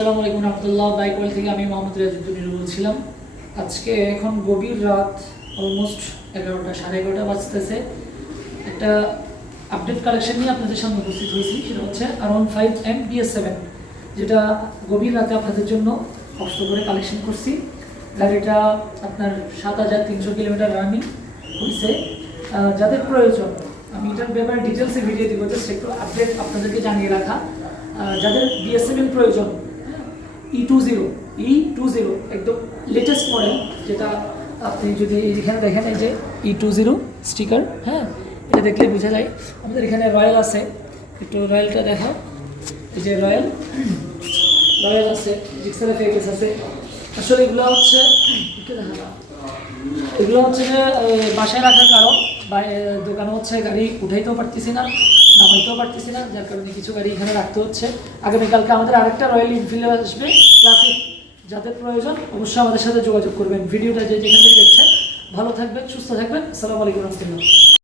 আসসালামু আলাইকুম রহমতুল্লাহ। Bike world থেকে আমি মোহাম্মদ রাজউদ্দিন বলছিলাম। আজকে এখন গভীর রাত, অলমোস্ট 11টা 11:30 বাজতেছে। একটা আপডেট কালেকশন নিয়ে আপনাদের সামনে উপস্থিত হয়েছি। সেটা হচ্ছে R15M BS7, যেটা গভীর রাতে আপনাদের জন্য কষ্ট করে কালেকশন করছি। গাড়িটা আপনার 7300 কিলোমিটার রানিং হয়েছে। যাদের প্রয়োজন, আমি এটার ব্যাপারে ডিটেলসে ভিডিও দিব, জাস্ট একটু আপডেট আপনাদেরকে জানিয়ে রাখা। যাদের BS7 প্রয়োজন, E20 একদম লেটেস্ট মডেল, যেটা আপনি যদি এখানে দেখেন, এই যে E20 স্টিকার, হ্যাঁ, এটা দেখলে বোঝা যায়। আমাদের এখানে রয়্যাল আছে, একটু রয়্যালটা দেখাও। এই যে রয়্যাল আছে, জিক্সার ফেকেস আছে। আসলে এগুলো হচ্ছে যে বাসায় রাখার কারণ, দোকানে হচ্ছে গাড়ি উঠাইতেও পারতেছি না, নামাইতেও পারতেছি না, যার কারণে কিছু গাড়ি এখানে রাখতে হচ্ছে। আগামীকালকে আমাদের আরেকটা রয়্যাল এনফিল্ড আসবে ক্লাসিক। যাদের প্রয়োজন অবশ্যই আমাদের সাথে যোগাযোগ করবেন। ভিডিওটা যেখান থেকে দেখছেন, ভালো থাকবেন, সুস্থ থাকবেন। আসসালামু আলাইকুম রহমতুল্লাহ।